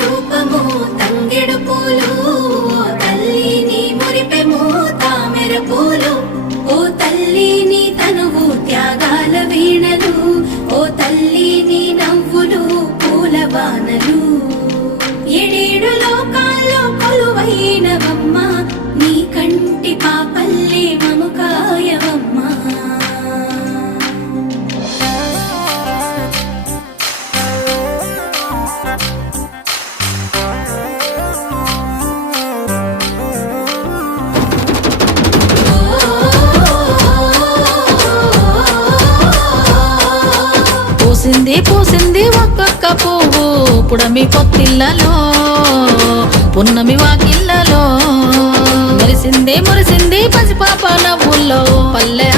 రూపము తంగెడు పూలు, ఓ తల్లి నీ మురిపెము తామెర పూలు. ఓ తల్లి నీ తనువు త్యాగాల వీణలు, ఓ తల్లి నీ నవ్వులు పూల బాణలు. ఏడేడు లోకాల్లో కొలువైనవమ్మ, నీ కంటి పాపల్లే మము కాయవమ్మా. పూసింది పూసింది ఒక్కొక్క పువ్వు పుడమి పొత్తిళ్ళలో, పున్నమి వాకిళ్ళలో. మురిసింది మురిసింది పసిపాప నవ్వుల్లో, పల్లె